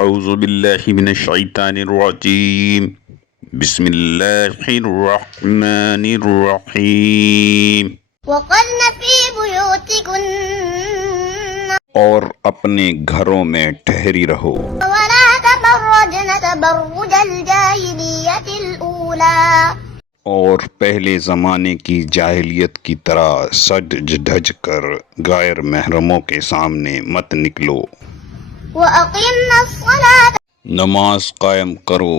اعوذ باللہ من الشیطان الرجیم بسم اللہ الرحمن الرحیم وقرن فی بیوتکن اور اپنے گھروں میں ٹھہری رہو ولا تبرجن تبرج الجاہلیت الاولی اور پہلے زمانے کی جاہلیت کی طرح سج دھج کر غیر محرموں کے سامنے مت نکلو، وأقمنا الصلاة نماز قائم کرو،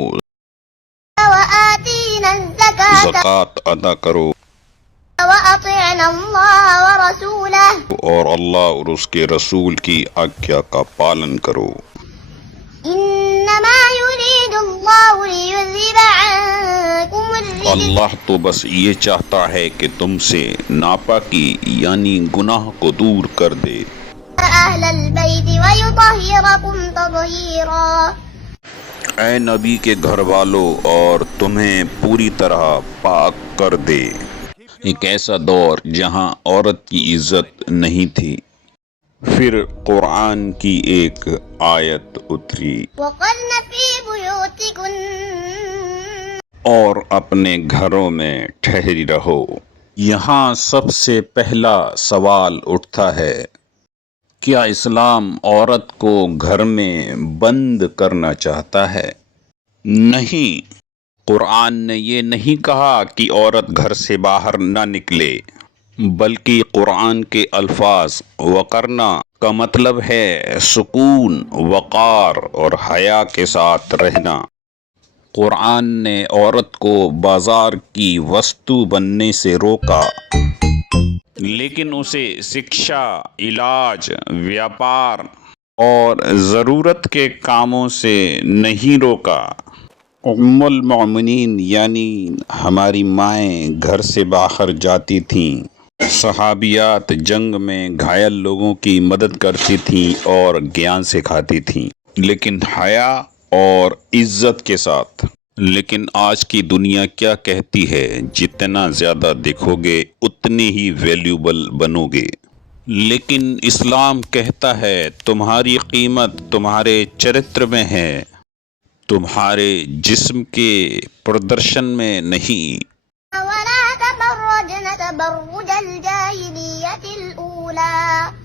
وآتينا الزكاة زکوٰۃ ادا کرو وأطعنا الله ورسوله اور اللہ اور اس کے رسول کی آجّا کا پالن کرو۔ إنما يريد الله ليذهب عنكم الرجس اللہ تو بس یہ چاہتا ہے کہ تم سے ناپاکی یعنی گناہ کو دور کر دے، أهل البيت ويطهركم تطهيرا۔ اے نبی کے گھر والوں، اور تمہیں پوری طرح پاک کر دے۔ ایک ایسا دور جہاں عورت کی عزت نہیں تھی۔ پھر قرآن کی ایک آیت اتری، وقرن فی بیوتکن اور اپنے گھروں میں ٹھہری رہو۔ یہاں سب سے پہلا سوال اٹھتا ہے، کیا اسلام عورت کو گھر میں بند کرنا چاہتا ہے؟ نہیں، قرآن نے یہ نہیں کہا کہ عورت گھر سے باہر نہ نکلے، بلکہ قرآن کے الفاظ وقرنا کا مطلب ہے سکون، وقار اور حیا کے ساتھ رہنا۔ قرآن نے عورت کو بازار کی وستو بننے سے روکا، لیکن اسے شکشا، علاج، ویاپار اور ضرورت کے کاموں سے نہیں روکا۔ ام المؤمنین یعنی ہماری مائیں گھر سے باہر جاتی تھیں، صحابیات جنگ میں گھائل لوگوں کی مدد کرتی تھیں اور گیان سکھاتی تھیں، لیکن حیا اور عزت کے ساتھ۔ لیکن آج کی دنیا کیا کہتی ہے، جتنا زیادہ دکھو گے اتنی ہی ویلیوبل بنو گے، لیکن اسلام کہتا ہے تمہاری قیمت تمہارے چرتر میں ہے، تمہارے جسم کے پردرشن میں نہیں۔ ولا تبرجن تبرج الجاہلیت الاولی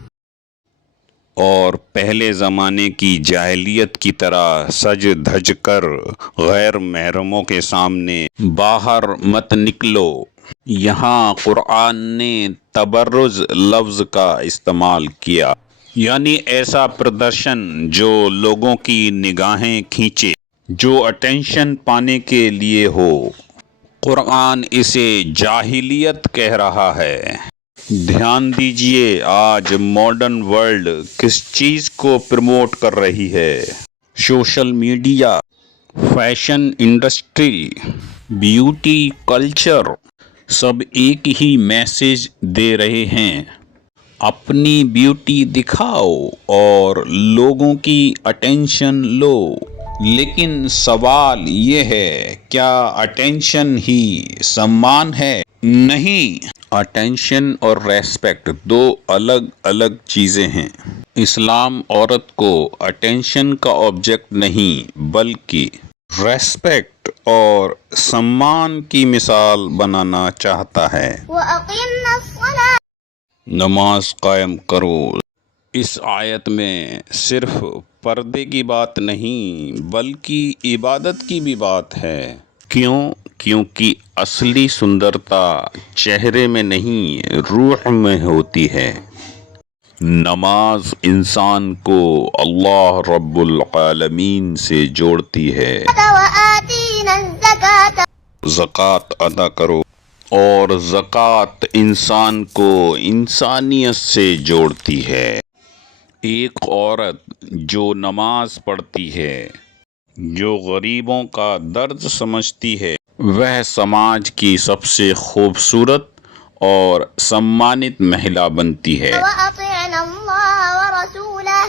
اور پہلے زمانے کی جاہلیت کی طرح سج دھج کر غیر محرموں کے سامنے باہر مت نکلو۔ یہاں قرآن نے تبرج لفظ کا استعمال کیا، یعنی ایسا پردرشن جو لوگوں کی نگاہیں کھینچے، جو اٹینشن پانے کے لیے ہو۔ قرآن اسے جاہلیت کہہ رہا ہے۔ دھیان دیجئے، آج ماڈرن ورلڈ کس چیز کو پروموٹ کر رہی ہے؟ Social media, fashion industry, beauty culture, سب ایک ہی میسج دے رہے ہیں، اپنی بیوٹی دکھاؤ اور لوگوں کی اٹینشن لو۔ لیکن سوال یہ ہے، کیا اٹینشن ہی سمان ہے؟ نہیں، اٹینشن اور ریسپیکٹ دو الگ الگ چیزیں ہیں۔ اسلام عورت کو اٹینشن کا آبجیکٹ نہیں بلکہ ریسپیکٹ اور سمان کی مثال بنانا چاہتا ہے۔ وأقمنا الصلاة نماز قائم کرو۔ اس آیت میں صرف پردے کی بات نہیں بلکہ عبادت کی بھی بات ہے۔ کیوں؟ کیونکہ اصلی سندرتا چہرے میں نہیں روح میں ہوتی ہے۔ نماز انسان کو اللہ رب العالمین سے جوڑتی ہے۔ وآتينا الزكاة زکوٰۃ ادا کرو، اور زکوٰۃ انسان کو انسانیت سے جوڑتی ہے۔ ایک عورت جو نماز پڑھتی ہے، جو غریبوں کا درد سمجھتی ہے، وہ سماج کی سب سے خوبصورت اور سمانت مہیلا بنتی ہے۔ وأطعنا الله ورسوله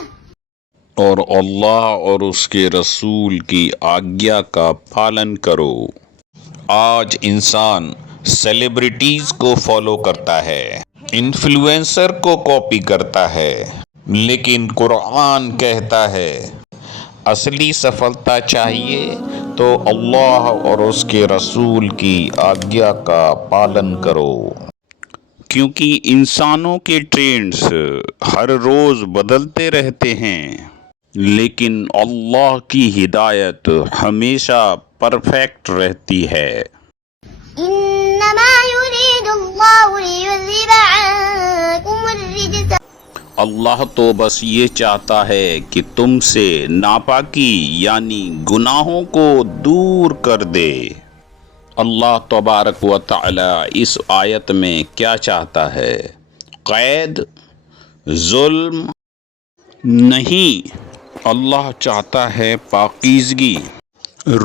اور اللہ اور اس کے رسول کی آجّا کا پالن کرو۔ آج انسان سیلیبریٹیز کو فالو کرتا ہے، انفلوئنسر کو کاپی کرتا ہے، لیکن قرآن کہتا ہے اصلی سفلتا چاہیے تو اللہ اور اس کے رسول کی آگیا کا پالن کرو، کیونکہ انسانوں کے ٹرینڈز ہر روز بدلتے رہتے ہیں، لیکن اللہ کی ہدایت ہمیشہ پرفیکٹ رہتی ہے۔ إنما يريد الله ليذهب عنكم الرجس اللہ تو بس یہ چاہتا ہے کہ تم سے ناپاکی یعنی گناہوں کو دور کر دے۔ اللہ تبارک و تعالی اس آیت میں کیا چاہتا ہے؟ قید، ظلم نہیں، اللہ چاہتا ہے پاکیزگی،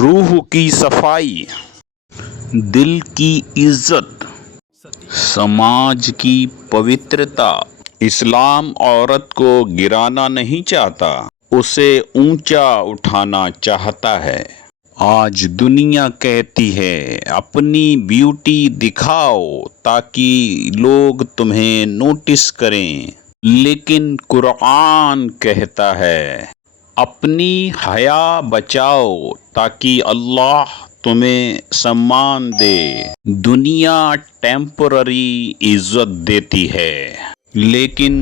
روح کی صفائی، دل کی عزت، سماج کی پوترتا۔ اسلام عورت کو گرانا نہیں چاہتا، اسے اونچا اٹھانا چاہتا ہے۔ آج دنیا کہتی ہے اپنی بیوٹی دکھاؤ تاکہ لوگ تمہیں نوٹس کریں، لیکن قرآن کہتا ہے اپنی حیا بچاؤ تاکہ اللہ تمہیں سمان دے۔ دنیا ٹیمپرری عزت دیتی ہے، لیکن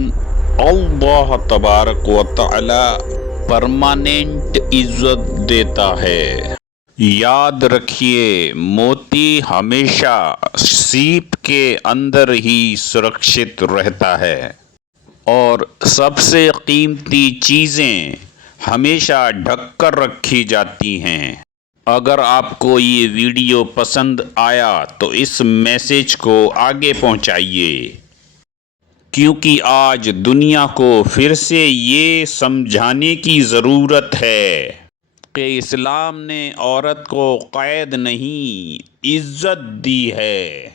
اللہ تبارک و تعالی پرماننٹ عزت دیتا ہے۔ یاد رکھیے، موتی ہمیشہ سیپ کے اندر ہی سرکشت رہتا ہے، اور سب سے قیمتی چیزیں ہمیشہ ڈھک کر رکھی جاتی ہیں۔ اگر آپ کو یہ ویڈیو پسند آیا تو اس میسج کو آگے پہنچائیے، کیونکہ آج دنیا کو پھر سے یہ سمجھانے کی ضرورت ہے کہ اسلام نے عورت کو قید نہیں، عزت دی ہے۔